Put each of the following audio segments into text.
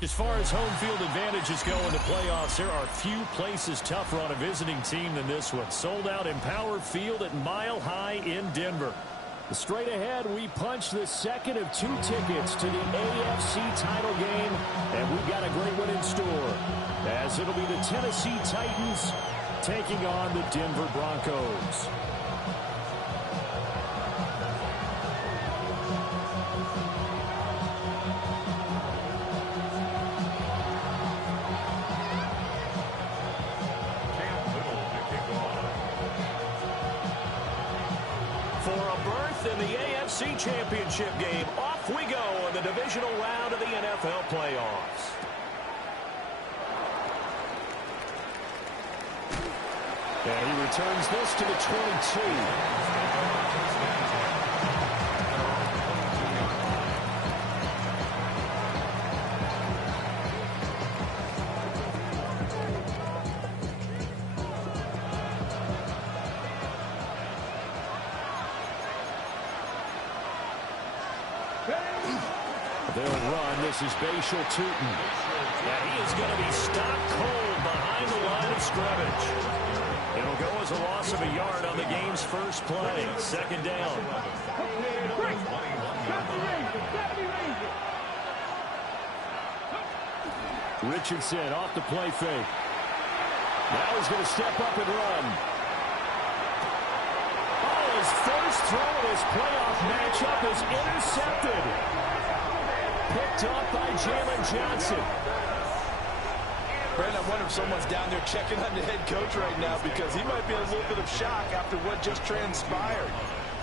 As far as home field advantages go in the playoffs, there are few places tougher on a visiting team than this one. Sold out Empower Field at Mile High in Denver. Straight ahead, we punch the second of 2 tickets to the AFC title game, and we've got a great one in store, as it'll be the Tennessee Titans taking on the Denver Broncos. Championship game. Off we go in the divisional round of the NFL playoffs. And he returns this to the 22. They'll run. This is Bashal Tutin. And he is going to be stopped cold behind the line of scrimmage. It'll go as a loss of a yard on the game's first play. Second down. Richardson off the play fake. Now he's going to step up and run. Oh, his first throw of his playoff matchup is intercepted. Picked up by Jalen Johnson. Brent, I wonder if someone's down there checking on the head coach right now, because he might be in a little bit of shock after what just transpired.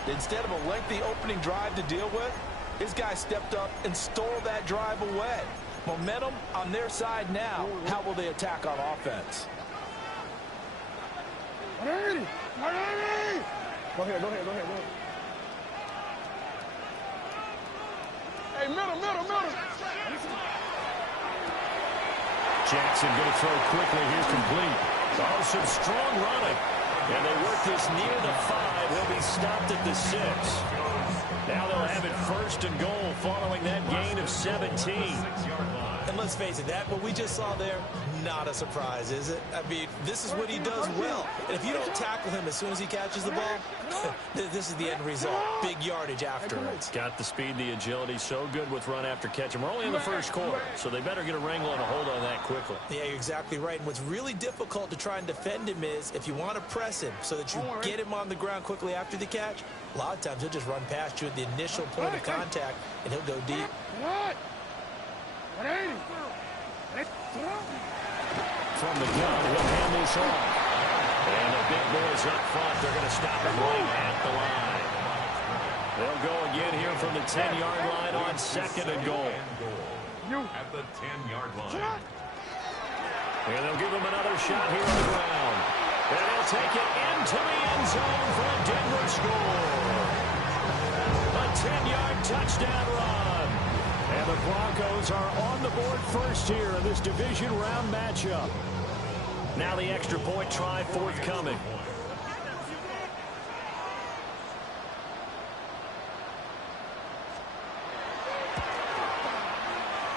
Instead of a lengthy opening drive to deal with, his guy stepped up and stole that drive away. Momentum on their side now. How will they attack on offense? Go ahead. Hey, middle. Jackson going to throw quickly. Here's complete. Oh, some strong running. And they work this near the 5. He'll be stopped at the 6. Now they'll have it first and goal following that gain of 17. And let's face it, that what we just saw there, not a surprise, is it? I mean, this is what he does well. And if you don't tackle him as soon as he catches the ball, this is the end result. Big yardage afterwards. Got the speed, the agility, so good with run after catch. And we're only in the first quarter, so they better get a wrangle and a hold on that quickly. Yeah, you're exactly right. And what's really difficult to try and defend him is if you want to press him so that you get him on the ground quickly after the catch, a lot of times he'll just run past you at the initial point of contact, and he'll go deep. From the gun, he'll hand this off. And the big boys up front, they're going to stop him right at the line. They'll go again here from the 10-yard line on second and goal. At the 10-yard line. And they'll give him another shot here on the ground. And he'll take it into the end zone for a Denver score. A 10-yard touchdown run. And the Broncos are on the board first here in this division round matchup. Now the extra point try forthcoming.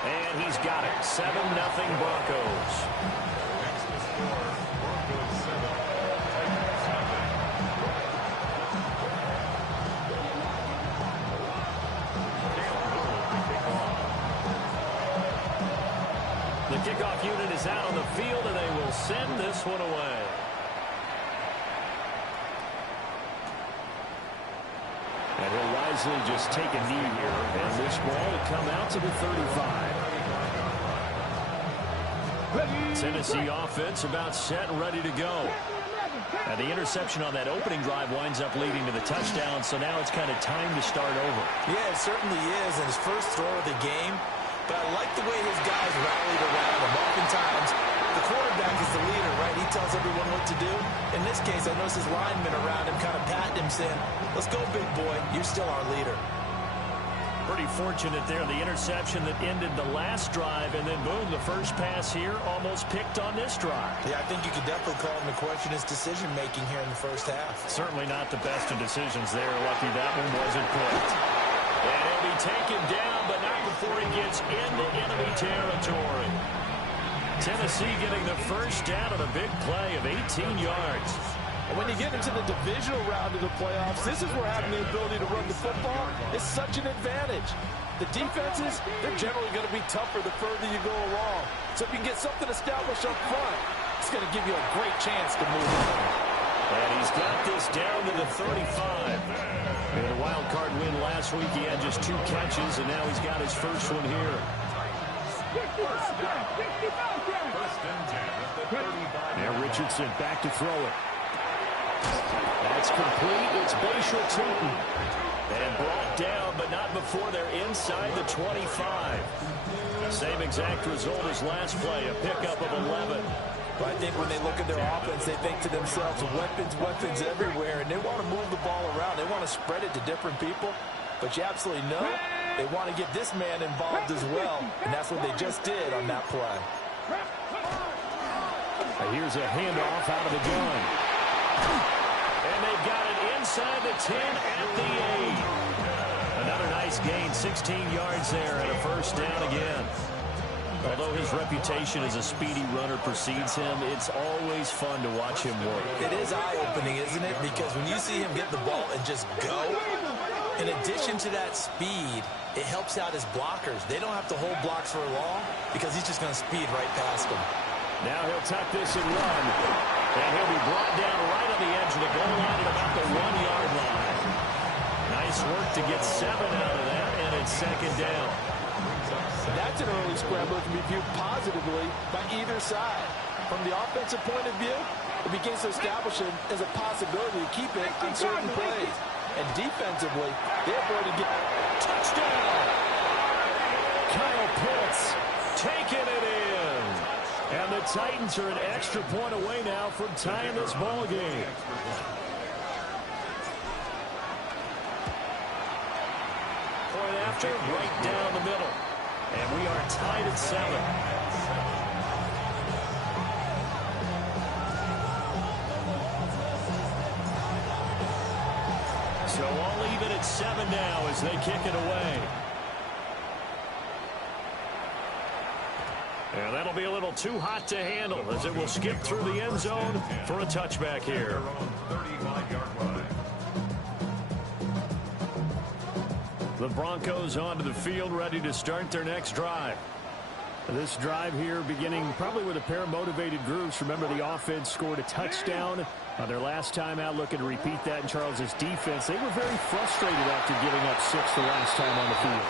And he's got it. 7-0 Broncos. The kickoff unit is out on the field, and they will send this one away. And he'll wisely just take a knee here, and this ball will come out to the 35. Tennessee offense about set and ready to go. And the interception on that opening drive winds up leading to the touchdown, so now it's kind of time to start over. Yeah, it certainly is, and his first throw of the game. But I like the way his guys rallied around him. Oftentimes, the quarterback is the leader, right? He tells everyone what to do. In this case, I noticed his linemen around him kind of patting him, saying, let's go, big boy. You're still our leader. Pretty fortunate there, the interception that ended the last drive, and then boom, the first pass here almost picked on this drive. Yeah, I think you could definitely call him to question his decision-making here in the first half. Certainly not the best of decisions there. Lucky that one wasn't picked. And he'll be taken down, but not before he gets into enemy territory. Tennessee getting the first down on a big play of 18 yards. And when you get into the divisional round of the playoffs, this is where having the ability to run the football is such an advantage. The defenses, they're generally going to be tougher the further you go along. So if you can get something established up front, it's going to give you a great chance to move on. And he's got this down to the 35. In a wild card win last week, he had just 2 catches, and now he's got his first one here. Now Richardson back to throw it. That's complete. It's Bashal Tutin. And brought down, but not before they're inside the 25. Same exact result as last play, a pickup of 11. But I think when they look at their offense, they think to themselves, weapons everywhere, and they want to move the ball around. They want to spread it to different people. But you absolutely know they want to get this man involved as well, and that's what they just did on that play. Here's a handoff out of the gun. And they've got it inside the 10 at the 8. Another nice gain, 16 yards there, and a first down again. Although his reputation as a speedy runner precedes him, it's always fun to watch him work. It is eye-opening, isn't it? Because when you see him get the ball and just go, in addition to that speed, it helps out his blockers. They don't have to hold blocks for long because he's just going to speed right past them. Now he'll tuck this and run. And he'll be brought down right on the edge of the goal line at about the 1-yard line. Nice work to get 7 out of that, and it's second down. That's an early scramble that can be viewed positively by either side. From the offensive point of view, it begins to establish it as a possibility to keep it on certain plays. And defensively, they're going to get touchdown. Kyle Pitts taking it in. And the Titans are an extra point away now from tying this ball game. Point after, right down the middle. And we are tied at 7. So all even at 7 now as they kick it away. And that'll be a little too hot to handle as it will skip through the end zone for a touchback here. The Broncos onto the field, ready to start their next drive. This drive here beginning probably with a pair of motivated groups. Remember, the offense scored a touchdown on their last time out, looking to repeat that in Charles's defense. They were very frustrated after giving up 6 the last time on the field.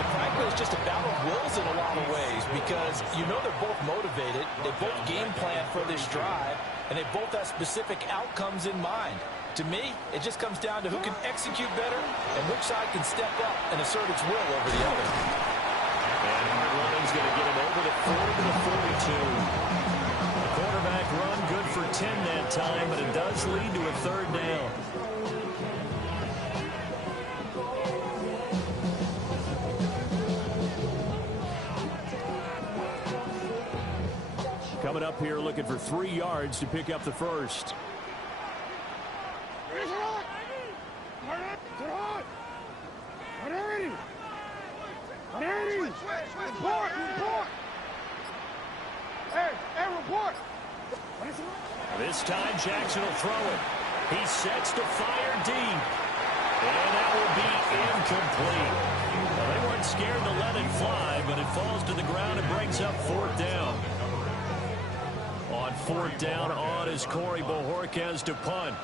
And frankly, it's just a battle of wills in a lot of ways because you know they're both motivated. They both game plan for this drive, and they both have specific outcomes in mind. To me, it just comes down to who can execute better and which side can step up and assert its will over the other. And hard running's going to get him over the 40 to the 42. The quarterback run good for 10 that time, but it does lead to a third down. Coming up here looking for 3 yards to pick up the first. This time Jackson will throw it. He sets to fire deep. And that will be incomplete. Well, they weren't scared to let it fly, but it falls to the ground and brings up 4th down. On 4th down, on is Corey Bojorquez to punt.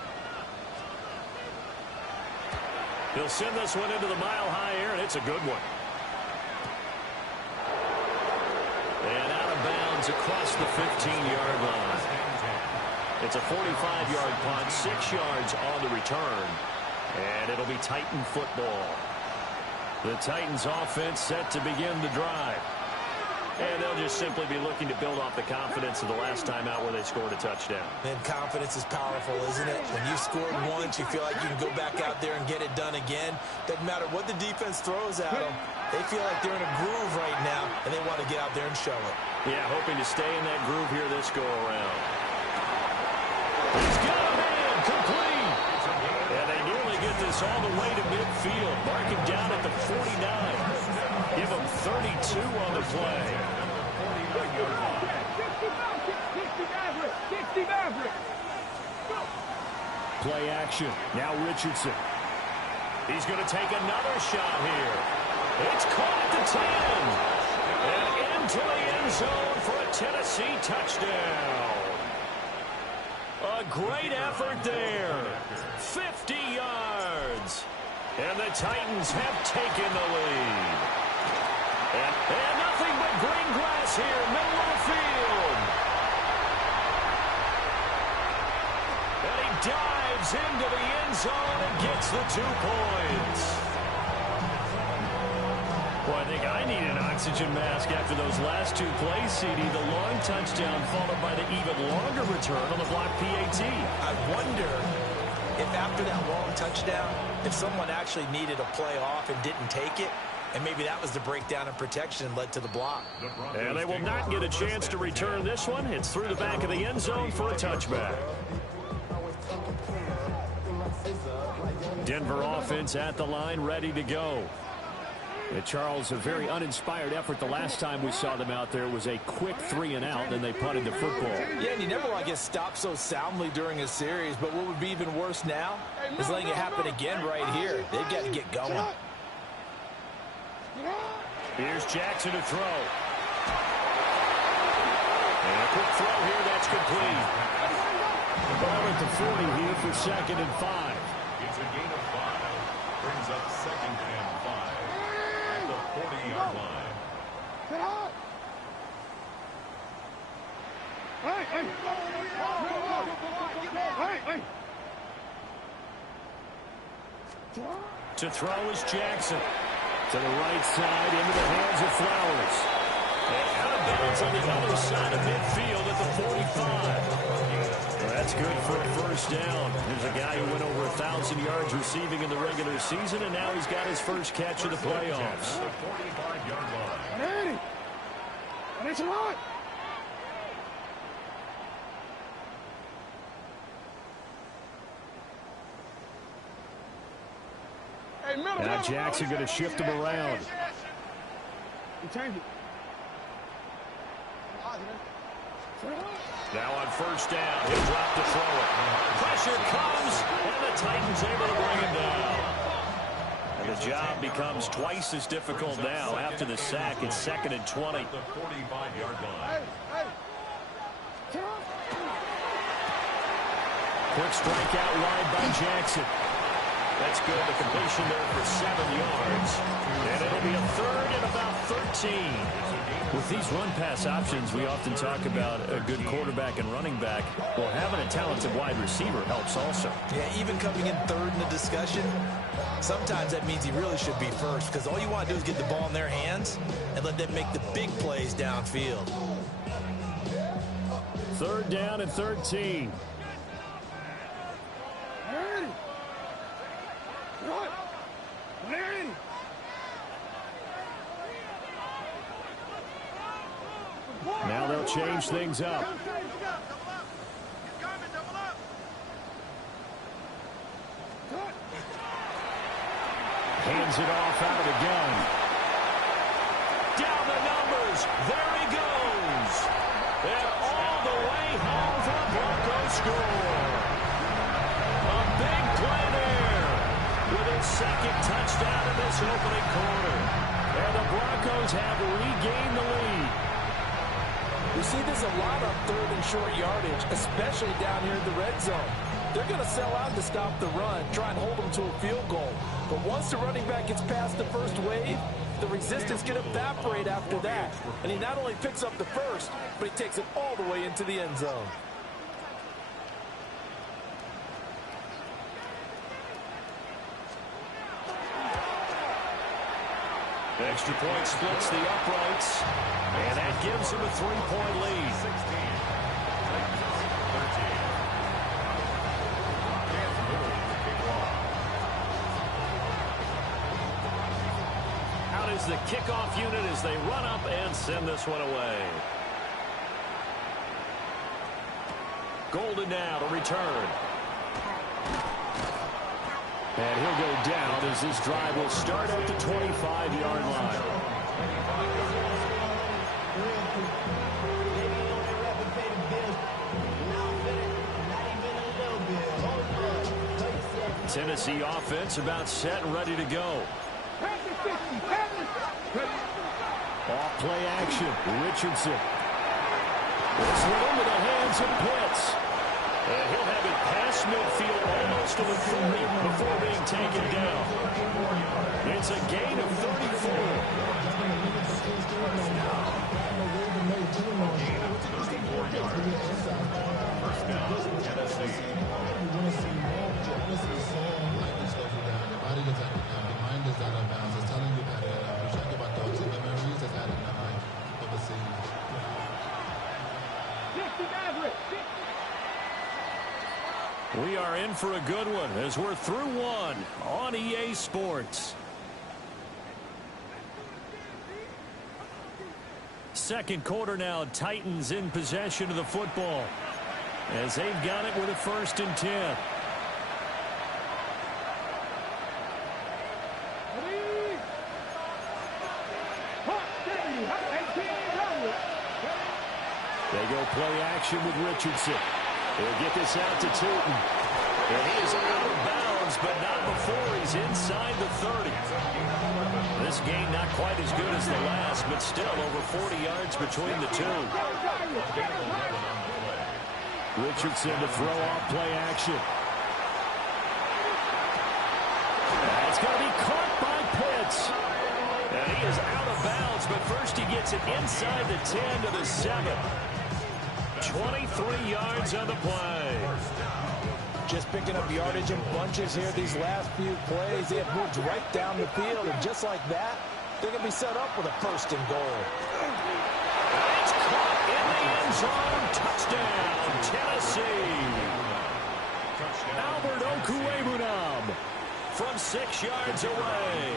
He'll send this one into the mile-high air, and it's a good one. And out of bounds across the 15-yard line. It's a 45-yard punt, 6 yards on the return. And it'll be Titan football. The Titans offense set to begin the drive. And they'll just simply be looking to build off the confidence of the last time out where they scored a touchdown. And confidence is powerful, isn't it? When you've scored once, you feel like you can go back out there and get it done again. Doesn't matter what the defense throws at them. They feel like they're in a groove right now, and they want to get out there and show it. Yeah, hoping to stay in that groove here this go-around. He's got a man complete. And they nearly get this this all the way to midfield. Mark him down at the 49. Give him 32 on the play. Play action. Now Richardson. He's going to take another shot here. It's caught at the 10. And into the end zone for a Tennessee touchdown. A great effort there. 50 yards. And the Titans have taken the lead. And nothing but green grass here, middle of the field. And he dives into the end zone and gets the 2 points. Well, I think I need an oxygen mask after those last 2 plays, CD. The long touchdown followed by the even longer return on the block PAT. I wonder if after that long touchdown, if someone actually needed a play off and didn't take it, and maybe that was the breakdown in protection and led to the block. And they will not get a chance to return this one. It's through the back of the end zone for a touchback. Denver offense at the line, ready to go. Charles, a very uninspired effort the last time we saw them out there. It was a quick 3 and out, then they punted the football. Yeah, and you never want to get stopped so soundly during a series, but what would be even worse now is letting it happen again right here. They've got to get going. Here's Jackson to throw. And a quick throw here, that's complete. Ball at the 40 here for 2nd and 5. It's a gain of 5. Brings up 2nd and 5 at the 40-yard line. To throw is Jackson. To the right side, into the hands of Flowers. And out of bounds on the other side of midfield at the 45. Well, that's good for a first down. There's a guy who went over 1,000 yards receiving in the regular season, and now he's got his first catch in the playoffs. The 45-yard line. Now Jackson going to shift him around. Now on first down, he'll drop to throw it. Pressure comes, and the Titans able to bring him down. And the job becomes twice as difficult now after the sack. It's 2nd and 20. The 45-yard line. Quick strike out wide by Jackson. That's good. The completion there for 7 yards. And it'll be a 3rd and about 13. With these run-pass options, we often talk about a good quarterback and running back. Well, having a talented wide receiver helps also. Yeah, even coming in 3rd in the discussion, sometimes that means he really should be first, because all you want to do is get the ball in their hands and let them make the big plays downfield. 3rd down and 13. Now they'll change things up. Hands it off out of the gun. Down the numbers. There he goes. And all the way home for the Broncos score. A big play there with his 2nd touchdown in this opening quarter. And the Broncos have regained the lead. We see this a lot on 3rd and short yardage, especially down here in the red zone. They're going to sell out to stop the run, try and hold them to a field goal. But once the running back gets past the first wave, the resistance can evaporate after that. And he not only picks up the first, but he takes it all the way into the end zone. Extra point splits the uprights, and that gives him a 3-point lead. 16. 13. Out is the kickoff unit as they run up and send this one away. Golden now to return. And he'll go down as this drive will start at the 25-yard line. Tennessee offense about set and ready to go. Off play action. Richardson. This one into the hands of Pitts. And he'll have it past midfield almost to the 40 before being taken down. It's a gain of 34. First down, Tennessee. We are in for a good one as we're through one on EA Sports. Second quarter now, Titans in possession of the football as they've got it with a 1st and 10. They go play action with Richardson. He'll get this out to Tootin. And he is out of bounds, but not before he's inside the 30. This game not quite as good as the last, but still over 40 yards between the two. Richardson to throw off play action. That's going to be caught by Pitts. And he is out of bounds, but first he gets it inside the 10 to the 7. 23 yards on the play. Just picking up yardage in bunches here these last few plays. They have moved right down the field, and just like that, they're going to be set up with a 1st and goal. It's caught in the end zone. Touchdown, Tennessee. Albert Okwuegbunam from 6 yards away.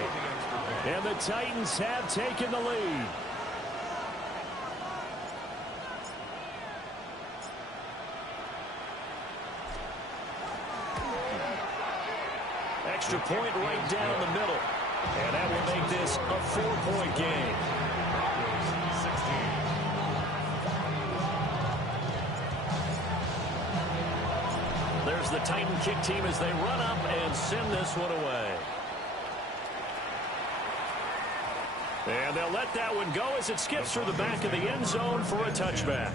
And the Titans have taken the lead. Extra point right down the middle. And that will make this a 4-point game. There's the Titan kick team as they run up and send this one away. And they'll let that one go as it skips through the back of the end zone for a touchback.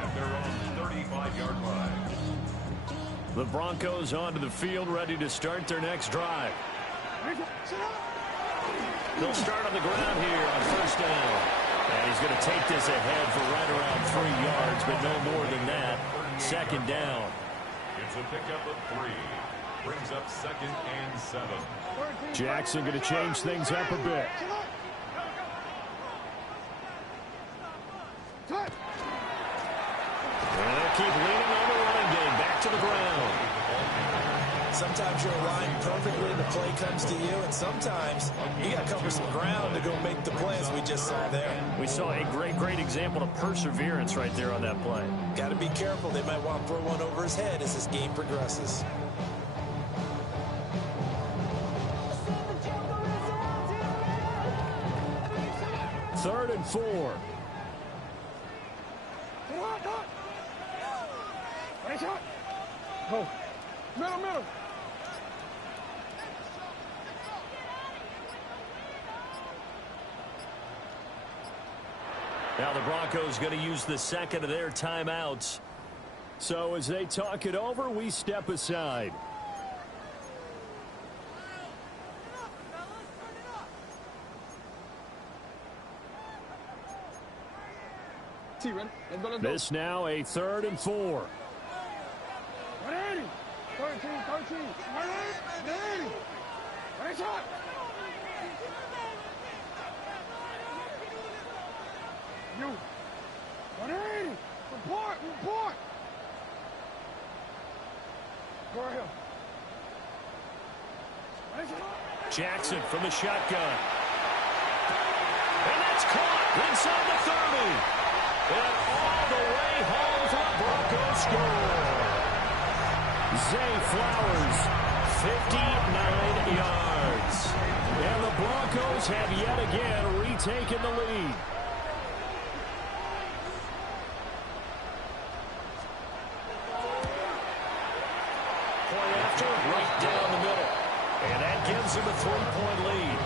At their own 35-yard line. The Broncos onto the field, ready to start their next drive. They'll start on the ground here on 1st down. And he's going to take this ahead for right around 3 yards, but no more than that. 2nd down. It's a pickup of 3. Brings up 2nd and 7. Jackson going to change things up a bit. And they'll keep leaning on the running game. Back to the ground. Sometimes you're aligned perfectly, the play comes to you, and sometimes you got to cover some ground to go make the play, as we just saw there. We saw a great example of perseverance right there on that play. Got to be careful. They might want to throw one over his head as this game progresses. Third and 4. Go. Middle. Now the Broncos going to use the second of their timeouts. So as they talk it over, we step aside. This now a 3rd and 4. 13. You. 180. Report. Go ahead. Jackson from the shotgun. And that's caught inside the 30. And all the way home for a Broncos score. Zay Flowers 59 yards. And the Broncos have yet again retaken the lead. Point after, right down the middle. And that gives them a 3-point lead.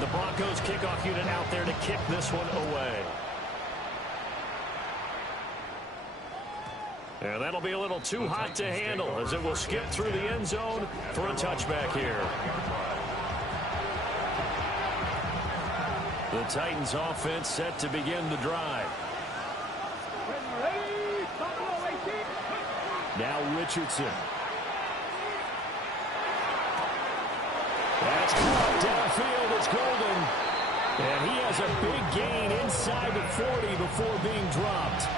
The Broncos kickoff unit out there to kick this one away. And that'll be a little too hot to handle as it will skip through the end zone for a touchback here. The Titans offense set to begin the drive. Now Richardson. That's caught downfield. It's Golden. And he has a big gain inside the 40 before being dropped.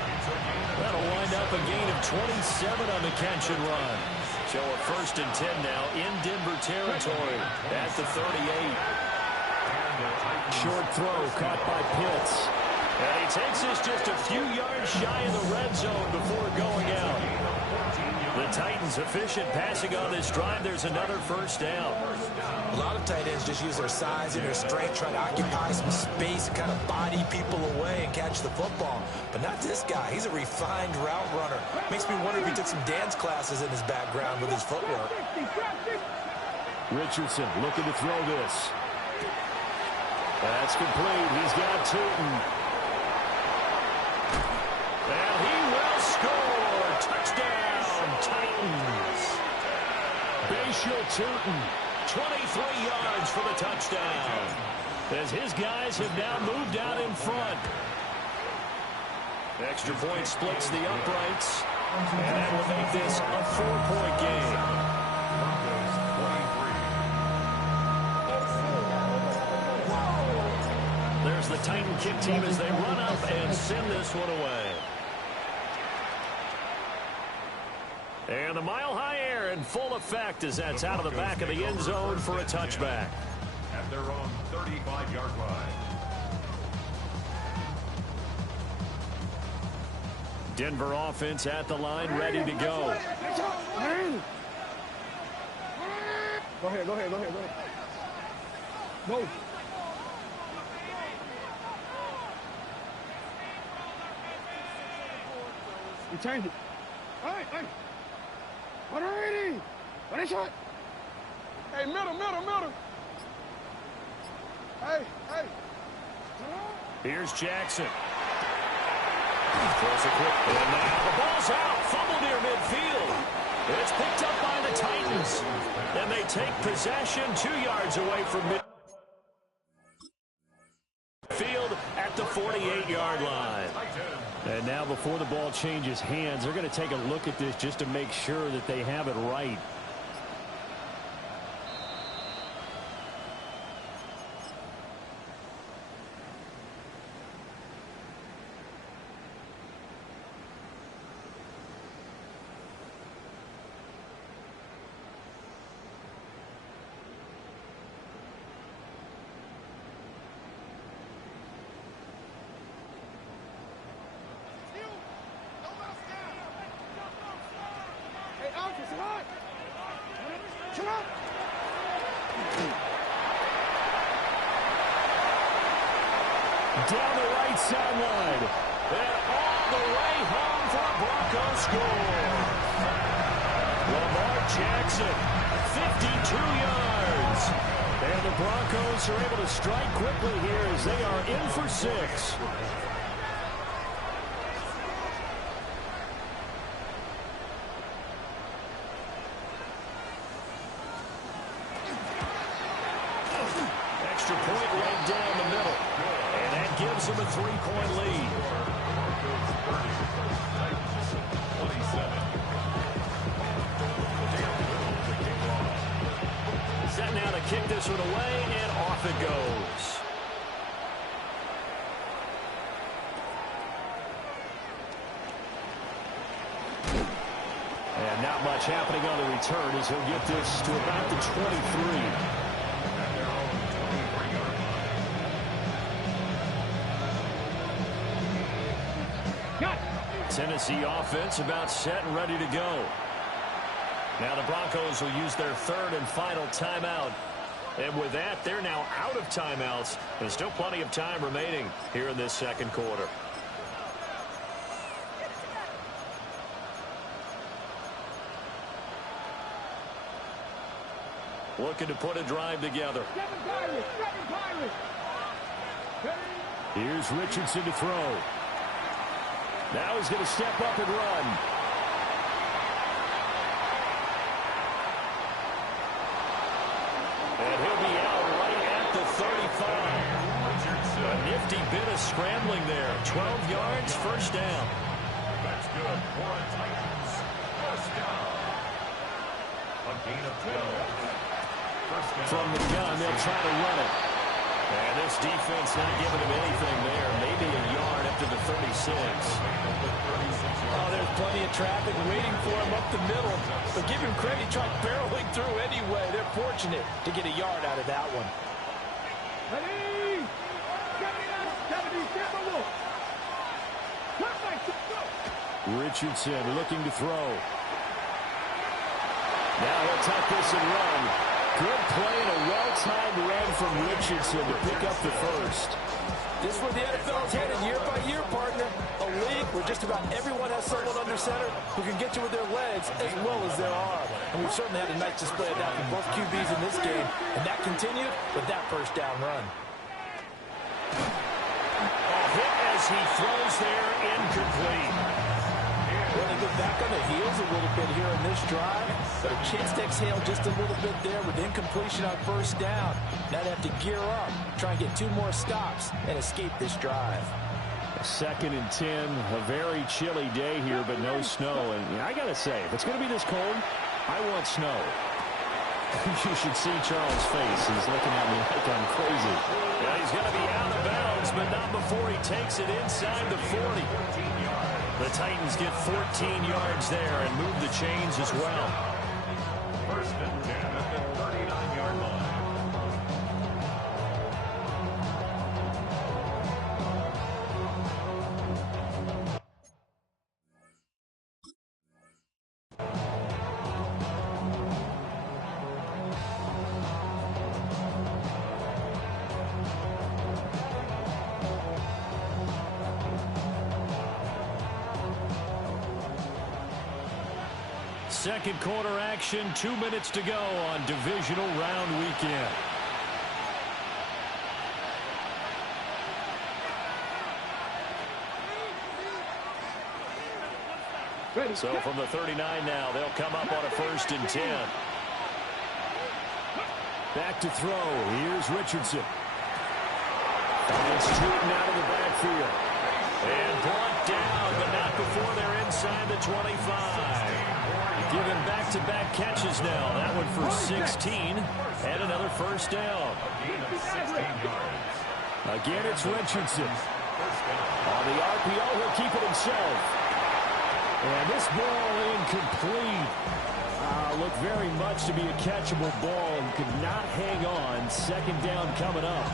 That'll wind up a gain of 27 on the catch and run. So a 1st and 10 now in Denver territory at the 38. Short throw caught by Pitts. And he takes this just a few yards shy of the red zone before going out. The Titans efficient passing on this drive. There's another 1st down. A lot of tight ends just use their size and their strength, try to occupy some space and kind of body people away and catch the football. But not this guy. He's a refined route runner. Makes me wonder if he took some dance classes in his background with his footwork. Richardson looking to throw this. That's complete. He's got Tootin. And he will score. Touchdown, Titans. Bashir Tootin, 23 yards for the touchdown. As his guys have now moved out in front. Extra point splits the uprights. And that will make this a 4-point game. There's the Titan kick team as they run up and send this one away. And the mile-high air in full effect as that's out of the back of the end zone for a touchback. At their own 35-yard line. Denver offense at the line, ready to go. Go ahead. Go. You change it. Hey. 180. What is shot? Hey, middle. Hey. Here's Jackson. Throws a quick. And now the ball's out. Fumble near midfield. It's picked up by the Titans. And they take possession 2 yards away from midfield at the 48-yard line. And now before the ball changes hands, they're going to take a look at this just to make sure that they have it right. Down the right sideline. And all the way home for a Broncos score. Lamar Jackson, 52 yards. And the Broncos are able to strike quickly here as they are in for 6. Extra point right down the middle. And that gives them a 3-point lead. Set now to kick this one away, and off it goes. And not much happening on the return as he'll get this to about the 23. Tennessee offense about set and ready to go. Now the Broncos will use their third and final timeout. And with that, they're now out of timeouts. There's still plenty of time remaining here in this second quarter. Looking to put a drive together. Here's Richardson to throw. Now he's going to step up and run. And he'll be out right at the 35. A nifty bit of scrambling there. 12 yards, first down. That's good for the Titans. First down. A gain of 12. From the gun, they'll try to run it. And this defense not giving him anything there. Maybe a yard up to the 36. Oh, there's plenty of traffic waiting for him up the middle. But give him credit, he tried barreling through anyway. They're fortunate to get a yard out of that one. Richardson looking to throw. Now he'll tuck this and run. Good play and a well-timed run from Richardson to pick up the first. This is where the NFL is headed year by year, partner. A league where just about everyone has someone under center who can get you with their legs as well as their arm. And we've certainly had a nice display of that from both QBs in this game. And that continued with that first down run. A hit as he throws there, incomplete. Well, they get back on the heels a little bit here in this drive, but a chance to exhale just a little bit there with incompletion on first down. Now they have to gear up, try and get 2 more stops, and escape this drive. 2nd and 10, a very chilly day here, but no snow. And I got to say, if it's going to be this cold, I want snow. You should see Charles' face. He's looking at me like I'm crazy. Yeah, he's going to be out of bounds, but not before he takes it inside the 40. The Titans get 14 yards there and move the chains as well. First and 10 at the 39-yard line. Second quarter action, 2 minutes to go on divisional round weekend. So from the 39 now, they'll come up on a 1st and 10. Back to throw. Here's Richardson. It's shooting out of the backfield. And brought down, but not before they're inside the 25. Giving back-to-back catches now. That one for 16 and another first down. Again, it's Richardson. On the RPO, he'll keep it himself. And this ball incomplete. Looked very much to be a catchable ball and could not hang on. Second down coming up.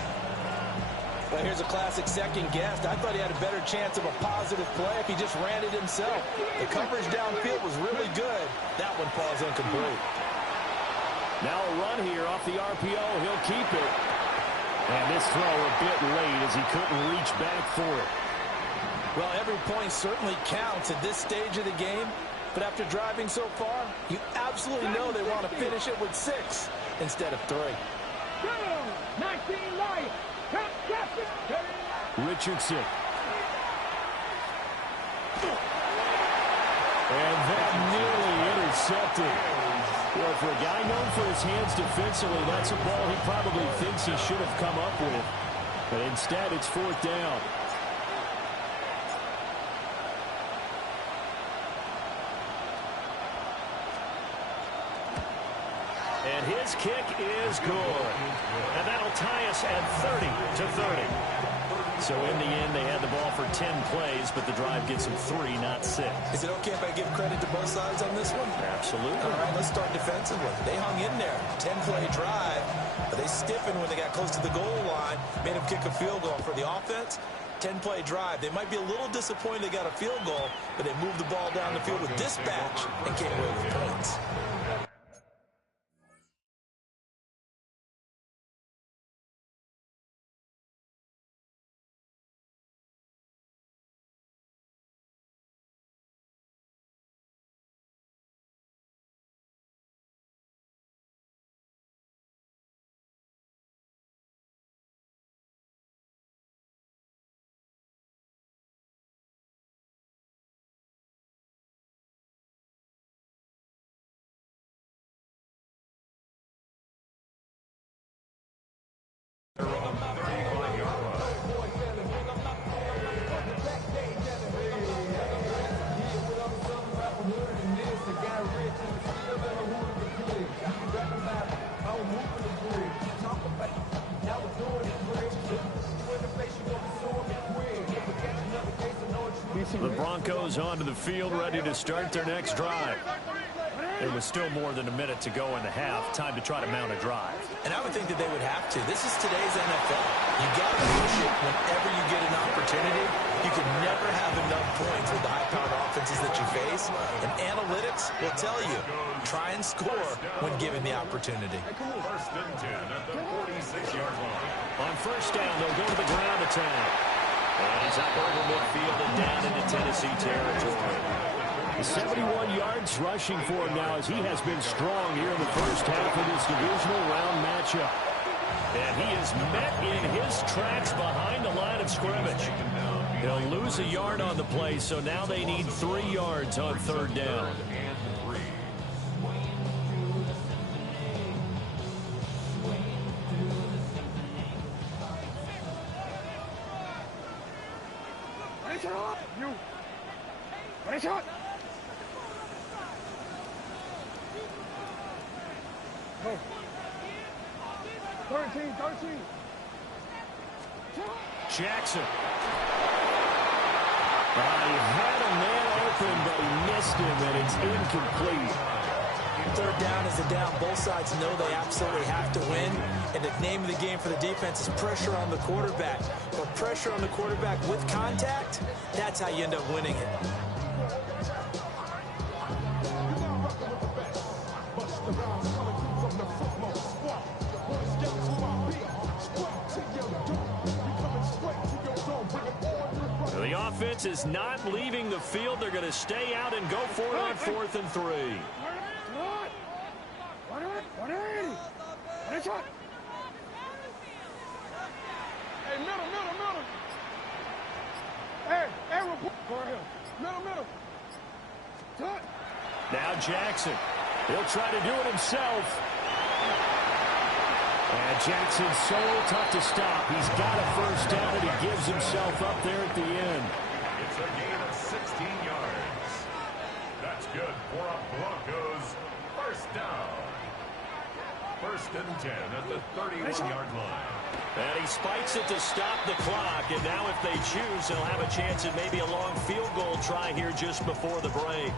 Well, here's a classic second guess. I thought he had a better chance of a positive play if he just ran it himself. The coverage downfield was really good. That one falls incomplete. Now a run here off the RPO. He'll keep it. And this throw a bit late as he couldn't reach back for it. Well, every point certainly counts at this stage of the game. But after driving so far, you absolutely know they want to finish it with 6 instead of 3. 19 light. Richardson. And that nearly intercepted. Well, for a guy known for his hands defensively, that's a ball he probably thinks he should have come up with. But instead, it's 4th down. And his kick is good. And that'll tie us at 30-30. So in the end, they had the ball for 10 plays, but the drive gets them 3, not 6. Is it okay if I give credit to both sides on this one? Absolutely. All right, let's start defensively. They hung in there. 10-play drive, but they stiffened when they got close to the goal line, made them kick a field goal. For the offense, 10-play drive. They might be a little disappointed they got a field goal, but they moved the ball down the field with dispatch and came away with points. The Broncos onto the field, ready to start their next drive. It was still more than a minute to go in the half. Time to try to mount a drive. And I would think that they would have to. This is today's NFL. You got to push it whenever you get an opportunity. You can never have enough points with the high-powered offenses that you face. And analytics will tell you, try and score when given the opportunity. First and 10 at the 46-yard line. On first down, they'll go to the ground attack. And he's up over midfield and down into Tennessee territory. 71 yards rushing for him now as he has been strong here in the first half of this divisional round matchup. And he is met in his tracks behind the line of scrimmage. He'll lose a yard on the play, so now they need 3 yards on third down. Shot. Go. 13. Jackson. He had a man open, but he missed him, and it's incomplete. Third down is a down. Both sides know they absolutely have to win. And the name of the game for the defense is pressure on the quarterback. But pressure on the quarterback with contact, that's how you end up winning it. The offense is not leaving the field. They're going to stay out and go for it on 4th and 3. Hey, middle. Hey, go ahead. Middle. Touch. Now Jackson. He'll try to do it himself. And Jackson's so tough to stop. He's got a first down, and he gives himself up there at the end. It's a gain of 16 yards. That's good for a Broncos first down. First and 10 at the 31-yard line. And he spikes it to stop the clock. And now if they choose, they'll have a chance at maybe a long field goal try here just before the break.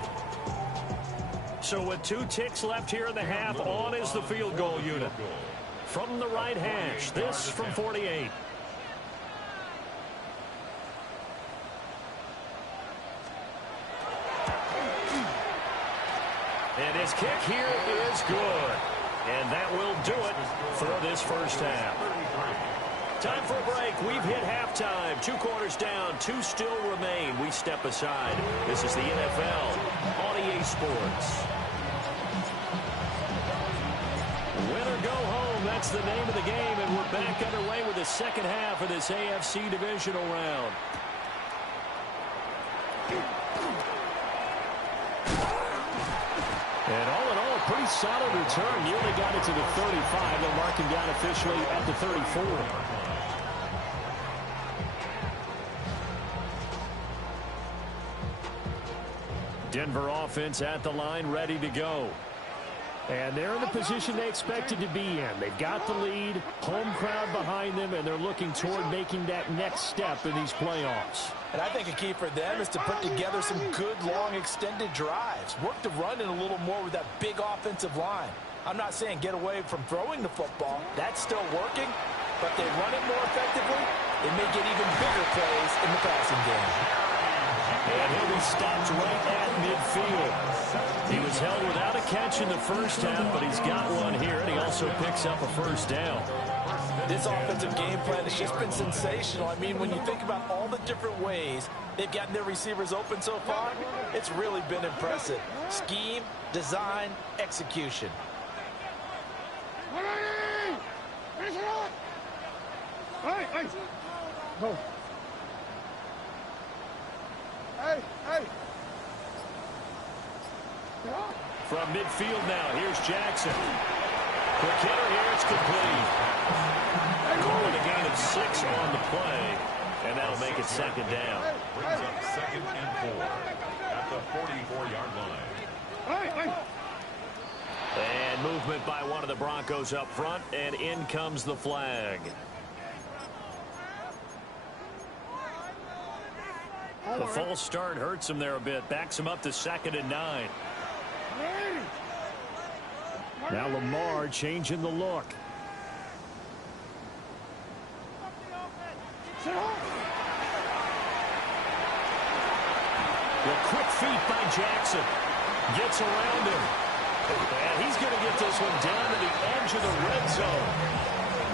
So with 2 ticks left here in the half, on is the field goal unit. From the right hash, this from 48. And his kick here is good. And that will do it for this first half. Time for a break. We've hit halftime. 2 quarters down, 2 still remain. We step aside. This is the NFL on EA Sports. Win or go home, that's the name of the game, and we're back underway with the second half of this AFC divisional round. And all in all, a pretty solid return. Nearly got it to the 35. They'll mark him down officially at the 34. Denver offense at the line, ready to go. And they're in the position they expected to be in. They've got the lead, home crowd behind them, and they're looking toward making that next step in these playoffs. And I think a key for them is to put together some good, long, extended drives. Work the run in a little more with that big offensive line. I'm not saying get away from throwing the football. That's still working, but they run it more effectively, They may get even bigger plays in the passing game. And he'll be stopped right at midfield. He was held without a catch in the first half, but he's got one here, and he also picks up a first down. This offensive game plan has just been sensational. I mean, when you think about all the different ways they've gotten their receivers open so far, it's really been impressive. Scheme, design, execution. Hey! Go. Hey! From midfield now, here's Jackson. Quick hitter here, it's complete. Calling a gain of 6 on the play, and that'll make it second down. Brings up 2nd and 4 at the 44-yard line. And movement by one of the Broncos up front, and in comes the flag. The false start hurts him there a bit. Backs him up to 2nd and 9. Now Lamar changing the look. The quick feet by Jackson. Gets around him. And he's going to get this one down to the edge of the red zone.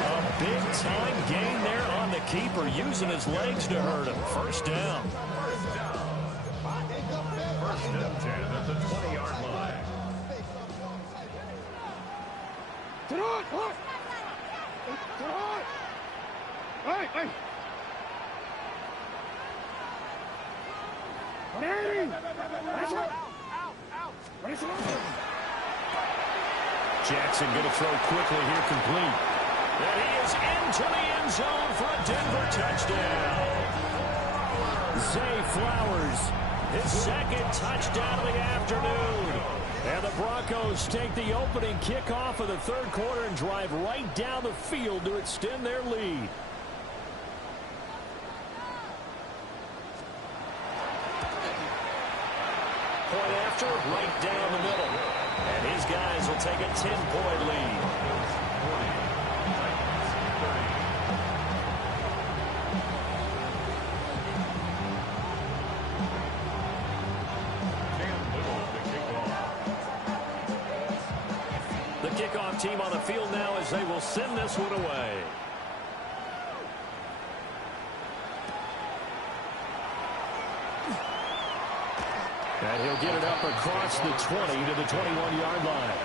A big-time gain there on the keeper, using his legs to hurt him. First down. First and 10 at the 20-yard line. Jackson going to throw quickly here, complete. And he is into the end zone for a Denver touchdown. Zay Flowers, his 2nd touchdown of the afternoon. And the Broncos take the opening kickoff of the 3rd quarter and drive right down the field to extend their lead. Point after, right down the middle. And his guys will take a 10-point lead. The kickoff team on the field now as they will send this one away. And he'll get it up across the 20 to the 21-yard line.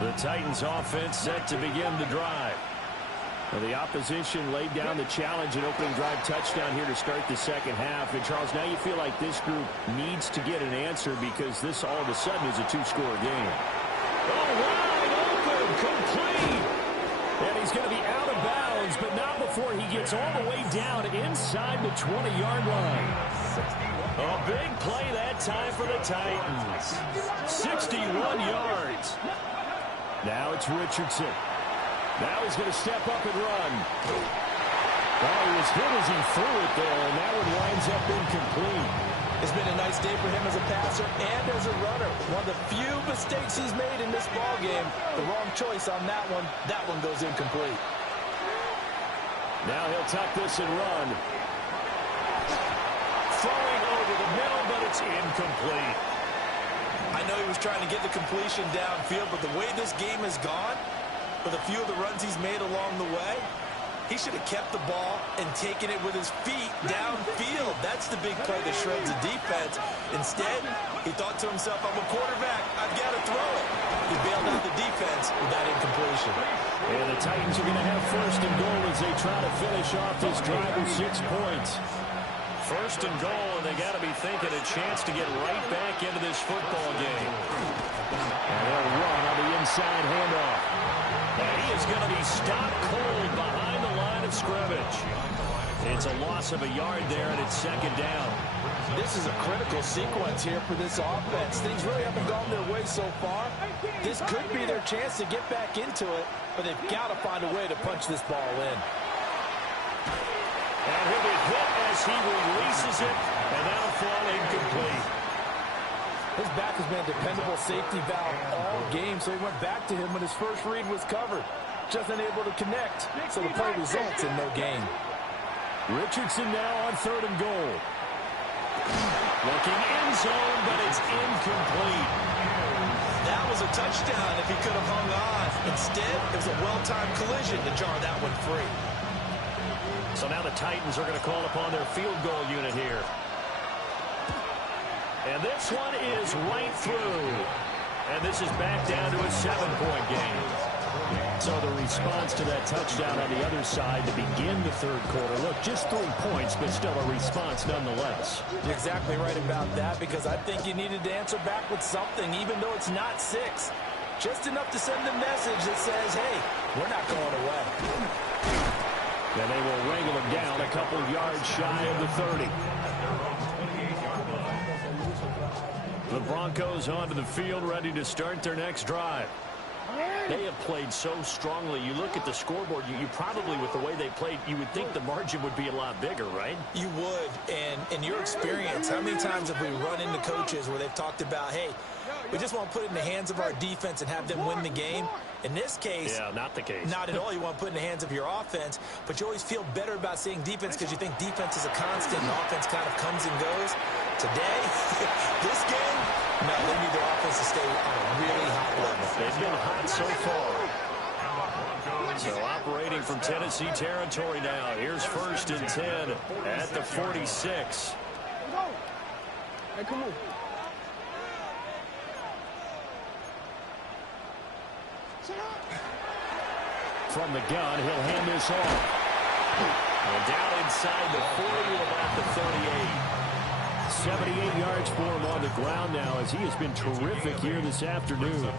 The Titans offense set to begin the drive. Well, the opposition laid down the challenge and opening drive touchdown here to start the second half. And, Charles, now you feel like this group needs to get an answer because this all of a sudden is a 2-score game. Oh, wide open, complete. And he's going to be out of bounds, but not before he gets all the way down inside the 20-yard line. A big play that time for the Titans. 61 yards. Now it's Richardson. Now he's going to step up and run. Well, he was hit as he threw it there, and that one winds up incomplete. It's been a nice day for him as a passer and as a runner. One of the few mistakes he's made in this ball game. The wrong choice on that one. That one goes incomplete. Now he'll tuck this and run. Throwing over the middle, but it's incomplete. I know he was trying to get the completion downfield, but the way this game has gone, with a few of the runs he's made along the way, he should have kept the ball and taken it with his feet downfield. That's the big play that shreds the defense. Instead, he thought to himself, I'm a quarterback. I've got to throw it. He bailed out the defense with that incompletion. And the Titans are going to have 1st and goal as they try to finish off this drive with 6 points. 1st and goal, and they got to be thinking a chance to get right back into this football game. And they'll run on the inside handoff. And he is going to be stopped cold behind the line of scrimmage. It's a loss of a yard there, and it's 2nd down. This is a critical sequence here for this offense. Things really haven't gone their way so far. This could be their chance to get back into it, but they've got to find a way to punch this ball in. And he'll be hit as he releases it, and that'll fall incomplete. His back has been a dependable safety valve all game, so he went back to him when his first read was covered. Just unable to connect, so the play results in no gain. Richardson now on 3rd and goal. Looking end zone, but it's incomplete. That was a touchdown if he could have hung on. Instead, it was a well-timed collision to jar that one free. So now the Titans are going to call upon their field goal unit here. And this one is right through. And this is back down to a 7-point game. So the response to that touchdown on the other side to begin the 3rd quarter. Look, just 3 points, but still a response nonetheless. You're exactly right about that, because I think you needed to answer back with something, even though it's not 6. Just enough to send a message that says, hey, we're not going away. And they will wrangle him down a couple yards shy of the 30. The Broncos onto the field, ready to start their next drive. They have played so strongly. You look at the scoreboard, you probably, with the way they played, you would think the margin would be a lot bigger, right? You would. And in your experience, how many times have we run into coaches where they've talked about, hey, we just want to put it in the hands of our defense and have them win the game? In this case, yeah, not the case. Not at all. You want to put it in the hands of your offense, but you always feel better about seeing defense because you think defense is a constant and offense kind of comes and goes. Today, this game, no, they need their offense to stay on a really hot level. They've been hot so far. So operating from Tennessee territory now. Here's 1st and 10 at the 46. Hey, come on. From the gun, he'll hand this off. And down inside the 40 about the 38. 78 yards for him on the ground now, as he has been terrific here this afternoon.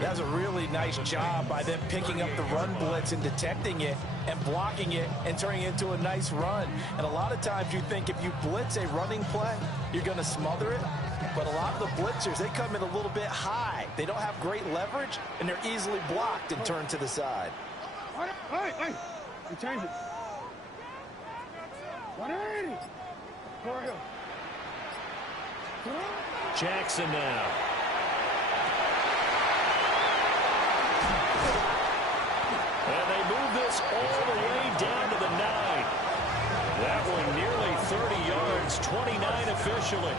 That's a really nice job by them picking up the run blitz and detecting it and blocking it and turning it into a nice run. And a lot of times you think if you blitz a running play, you're going to smother it. But a lot of the blitzers, they come in a little bit high. They don't have great leverage, and they're easily blocked and turned to the side. Hey, you change it. 180. Go ahead. Jackson now. And they move this all the way down to the 9. That one nearly 30 yards, 29 officially.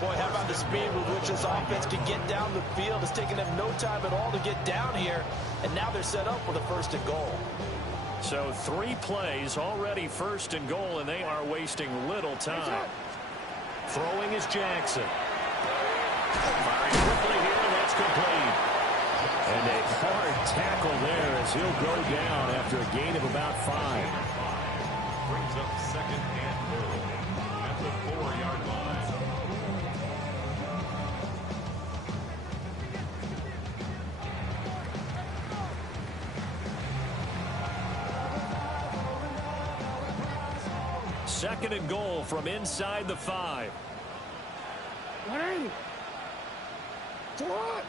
Boy, how about the speed with which this offense can get down the field? It's taken them no time at all to get down here, and now they're set up with a 1st and goal. So 3 plays already 1st and goal, and they are wasting little time. Throwing is Jackson. Firing quickly here, and that's complete. And a hard tackle there as he'll go down after a gain of about 5. Brings up 2nd and goal at the 4-yard line. Second and goal from inside the 5. 180. What?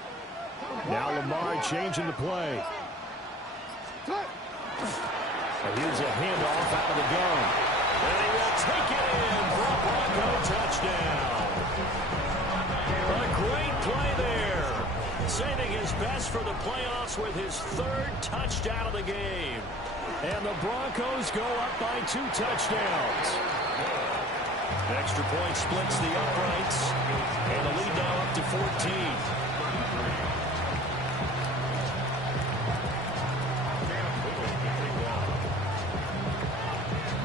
Now Lamar changing the play. And here's a handoff out of the gun. And he will take it in for a Bronco touchdown. A great play there. Saving his best for the playoffs with his 3rd touchdown of the game. And the Broncos go up by 2 touchdowns. Extra point splits the uprights. And the lead now up to 14.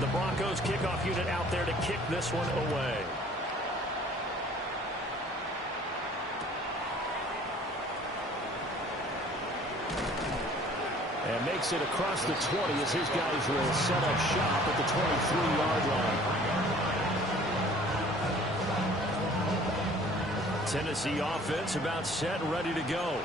The Broncos kickoff unit out there to kick this one away. And makes it across the 20 as his guys will set up shop at the 23-yard line. Tennessee offense about set and ready to go.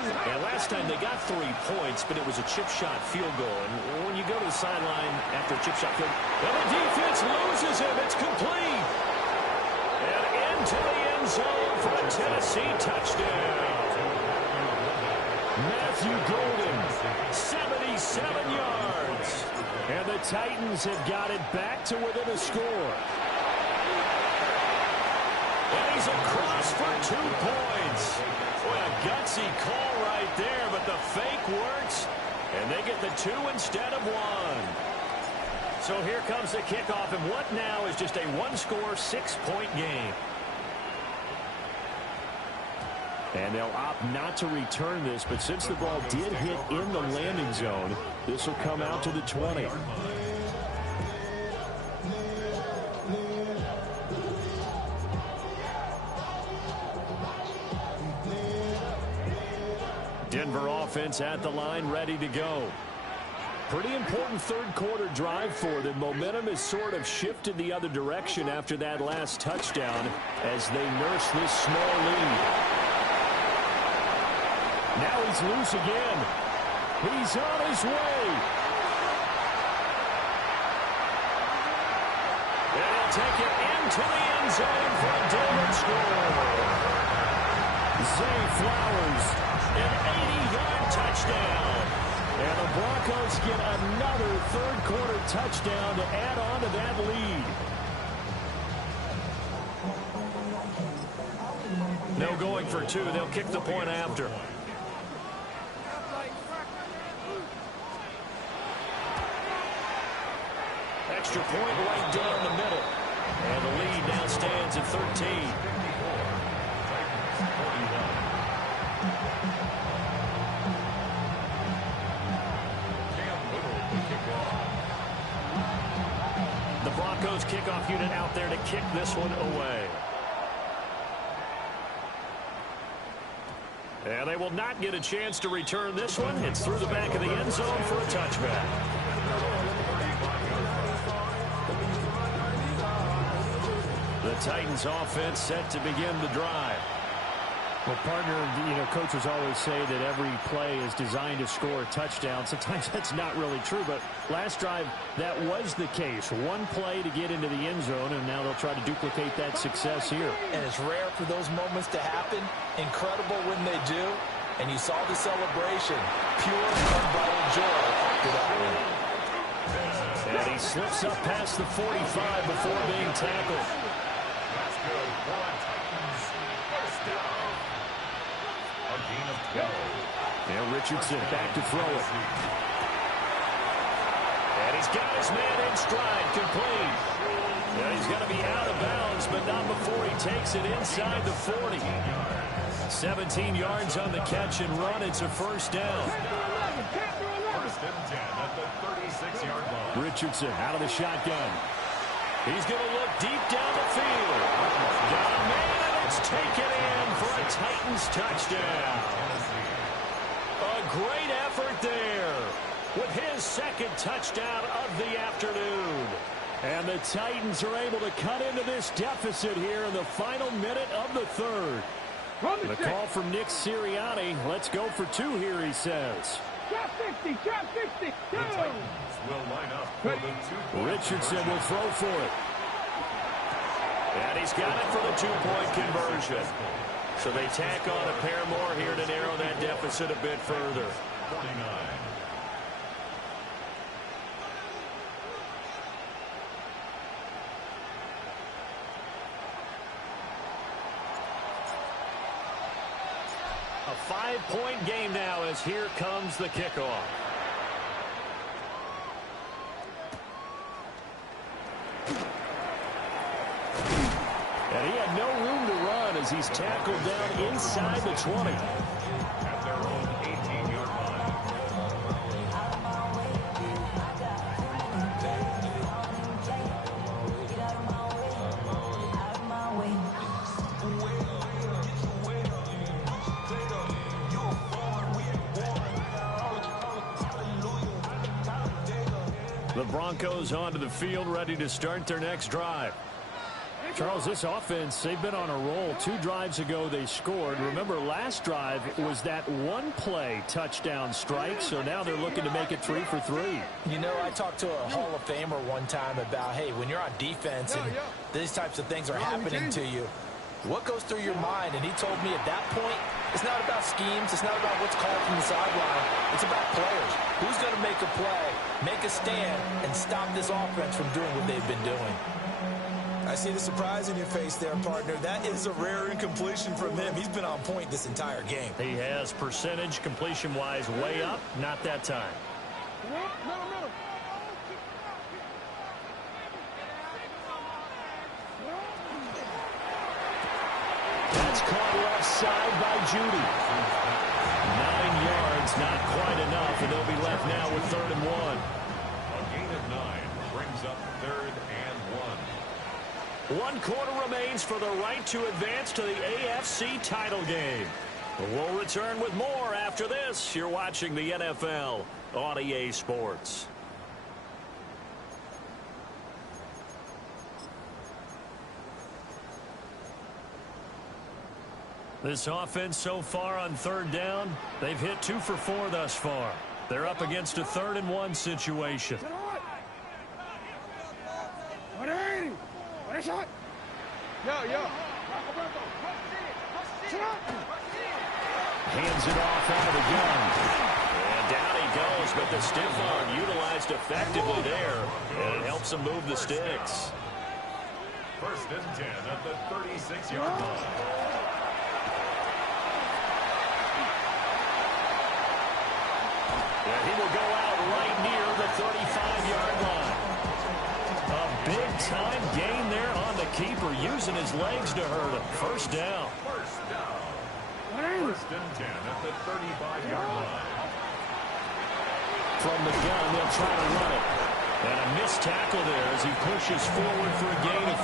And last time they got 3 points, but it was a chip shot field goal. And when you go to the sideline after a chip shot field goal, and the defense loses him. It's complete. And into the end zone for a Tennessee touchdown. Matthew Golden, 77 yards. And the Titans have got it back to within a score. And he's across for 2 points. Boy, a gutsy call right there, but the fake works. And they get the 2 instead of 1. So here comes the kickoff, and what now is just a 1-score, 6-point game. And they'll opt not to return this, but since the ball did hit in the landing zone, this will come out to the 20. Denver offense at the line, ready to go. Pretty important third-quarter drive for them. Momentum has sort of shifted the other direction after that last touchdown as they nurse this small lead. Now he's loose again. He's on his way. And he'll take it into the end zone for a Denver score. Zay Flowers, an 80-yard touchdown. And the Broncos get another third-quarter touchdown to add on to that lead. No going for 2. They'll kick the point after. Extra point right down the middle. And the lead now stands at 13. The Broncos kickoff unit out there to kick this one away. And they will not get a chance to return this one. It's through the back of the end zone for a touchback. The Titans offense set to begin the drive. Well, partner, coaches always say that every play is designed to score a touchdown. Sometimes that's not really true, but last drive, that was the case. One play to get into the end zone, and now they'll try to duplicate that success here. And it's rare for those moments to happen. Incredible when they do. And you saw the celebration. Pure, unbridled joy after that win. And he slips up past the 45 before being tackled. That's good. For the Titans. First down. A gain of 12. Now Richardson back to throw it. And he's got his man in stride, complete. And he's going to be out of bounds, but not before he takes it inside the 40. 17 yards on the catch and run. It's a first down. First and 10 at the 36-yard line. Richardson out of the shotgun. He's going to look deep down the field. Got a man, and it's taken in for a Titans touchdown. A great effort there with his second touchdown of the afternoon. And the Titans are able to cut into this deficit here in the final minute of the third. The call from Nick Sirianni. Let's go for 2 here, he says. Drop 50, drop 50. The Titans will line up for the 2-point. Richardson will throw for it. And he's got it for the 2-point conversion. So they tack on a pair more here to narrow that deficit a bit further. 49. A 5-point game now as here comes the kickoff. And he had no room to run as he's tackled down inside the 20. At their own 18-yard line. The Broncos onto the field, ready to start their next drive. Charles, this offense, they've been on a roll. 2 drives ago, they scored. Remember, last drive was that one-play touchdown strike, so now they're looking to make it 3 for 3. You know, I talked to a Hall of Famer one time about, hey, when you're on defense and these types of things are happening to you, what goes through your mind? And he told me at that point, it's not about schemes. It's not about what's called from the sideline. It's about players. Who's going to make a play, make a stand, and stop this offense from doing what they've been doing? I see the surprise in your face there, partner. That is a rare incompletion from him. He's been on point this entire game. He has percentage completion-wise way up. Not that time. That's caught left side by Judy. 9 yards, not quite enough, and they'll be left now with 3rd and 1. A gain of 9 brings up 3rd and 1. 1 quarter remains for the right to advance to the AFC title game. We'll return with more after this. You're watching the NFL on EA Sports. This offense so far on 3rd down, they've hit 2 for 4 thus far. They're up against a 3rd and 1 situation. Hands it off out of the gun. And down he goes, but the stiff arm utilized effectively there. And it helps him move the sticks. 1st and 10 at the 36-yard line. And he will go out right near the 35-yard line. A big-time gain there on the keeper, using his legs to hurt him. 1st down. 1st and 10 at the 35-yard line. From the gun, they'll try to run it. And a missed tackle there as he pushes forward for a gain of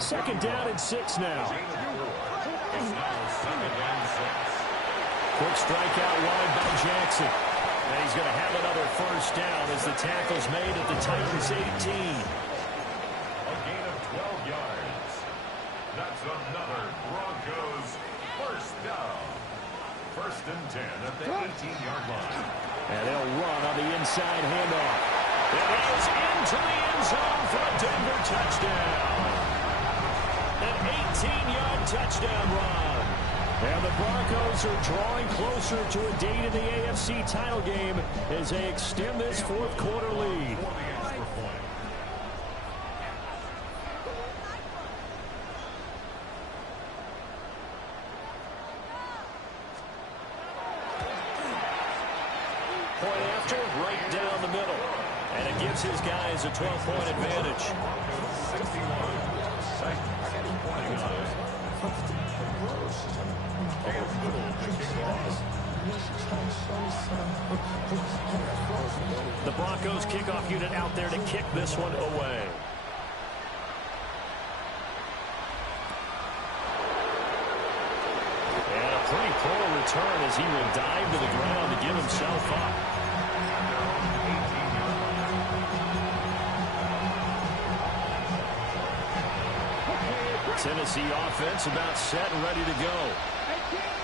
4. 2nd down and 6 now. Quick strike out wide by Jackson. And he's going to have another 1st down as the tackle's made at the Titans' 18. A gain of 12 yards. That's another Broncos 1st down. 1st and 10 at the 18-yard line. And they'll run on the inside handoff. It is into the end zone for a Denver touchdown. An 18-yard touchdown run. And the Broncos are drawing closer to a date in the AFC title game as they extend this 4th quarter lead. Point after, right down the middle. And it gives his guys a 12-point advantage. 61. The Broncos kickoff unit out there to kick this one away. And a pretty poor return as he will dive to the ground to give himself up. Tennessee offense about set and ready to go.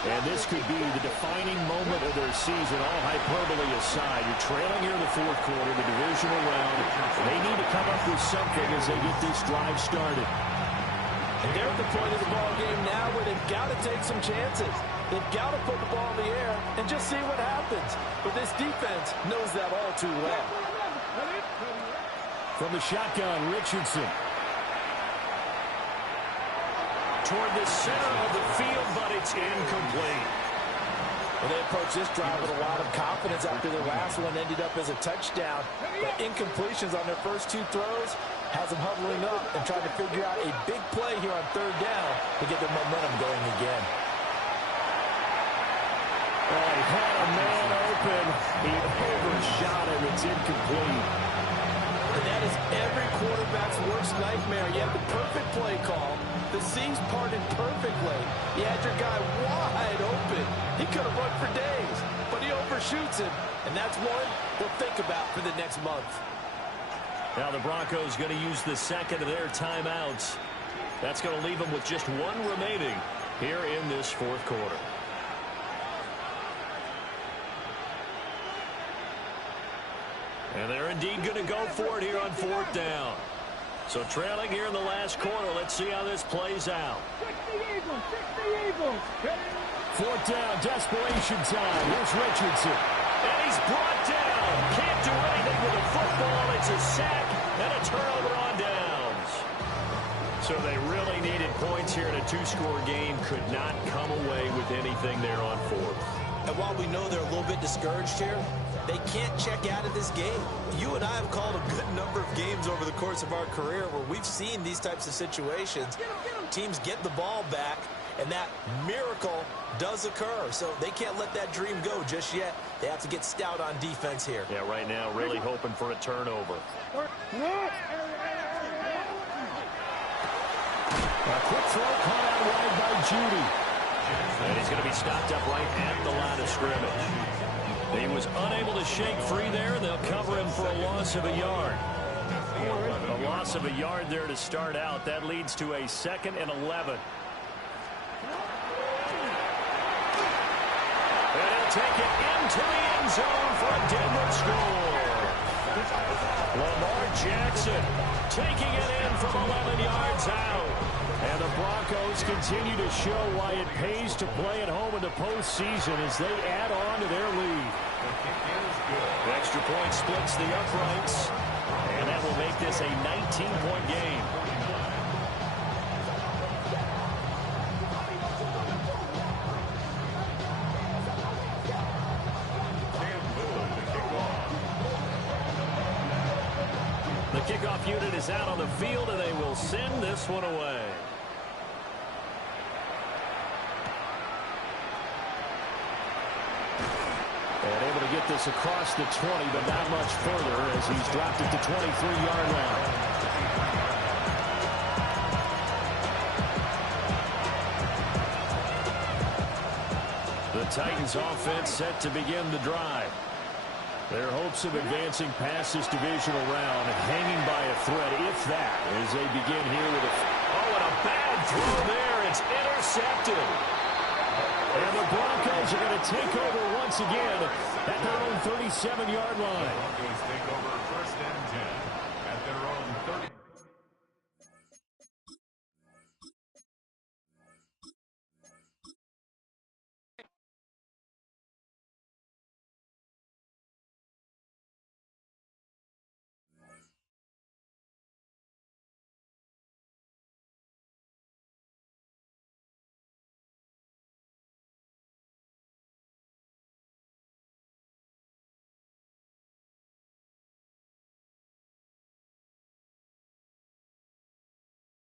And this could be the defining moment of their season, all hyperbole aside. You're trailing here in the 4th quarter, the divisional round. They need to come up with something as they get this drive started. And they're at the point of the ball game now where they've got to take some chances. They've got to put the ball in the air and just see what happens. But this defense knows that all too well. From the shotgun, Richardson. Toward the center of the field, but it's incomplete. Well, they approached this drive with a lot of confidence after their last one ended up as a touchdown. But incompletions on their first 2 throws has them huddling up and trying to figure out a big play here on 3rd down to get their momentum going again. Oh, he had a man open. He overshot it. It's incomplete. And that is every quarterback's worst nightmare. You have the perfect play call. The seams parted perfectly. You had your guy wide open. He could have run for days, but he overshoots him. And that's one they'll think about for the next month. Now the Broncos going to use the 2nd of their timeouts. That's going to leave them with just 1 remaining here in this 4th quarter. And they're indeed going to go for it here on 4th down. So trailing here in the last quarter. Let's see how this plays out. 4th down, desperation time. Here's Richardson. And he's brought down. Can't do anything with the football. It's a sack and a turnover on downs. So they really needed points here in a two-score game. Could not come away with anything there on fourth. And while we know they're a little bit discouraged here, they can't check out of this game. You and I have called a good number of games over the course of our career where we've seen these types of situations. Teams get the ball back, and that miracle does occur. So they can't let that dream go just yet. They have to get stout on defense here. Yeah, right now really hoping for a turnover. A quick throw caught out wide by Judy. And he's going to be stopped up right at the line of scrimmage. He was unable to shake free there. They'll cover him for a loss of a yard. A loss of a yard there to start out. That leads to a 2nd and 11. And he'll take it into the end zone for a Denver score. Lamar Jackson taking it in from 11 yards out. And the Broncos continue to show why it pays to play at home in the postseason as they add on to their lead. The extra point splits the uprights, and that will make this a 19-point game. The kickoff unit is out on the field, and they will send this one away. And able to get this across the 20, but not much further as he's dropped at the 23-yard line. The Titans offense set to begin the drive. Their hopes of advancing past this divisional round hanging by a thread, if that, as they begin here with a... Oh, and a bad throw there. It's intercepted. And the Broncos are going to take over once again at their own 37-yard line. Broncos take over 1st and 10 at their own 30.